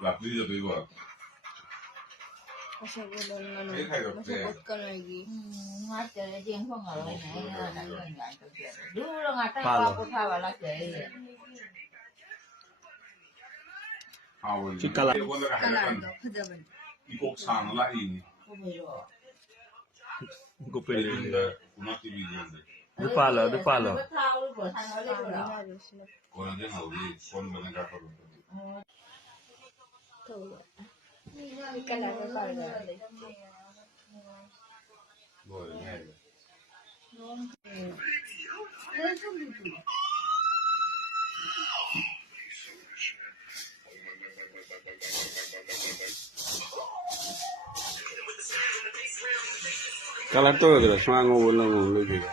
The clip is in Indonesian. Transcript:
Lapli jadi gua. Masuk ka lagi. Macam aja yang kau ngalah dulu ngata apa apa lah jadi. Cikala. Kalado, kadaban. Ikut sana lah ini. Gue pilih. Kuna TV dia. Dupalo. Kuna dia nggak boleh. Kuna banyak apa tu. Tuh. Kalado kalado. Boleh ni. Kalau tu, kalau semua ngomong juga.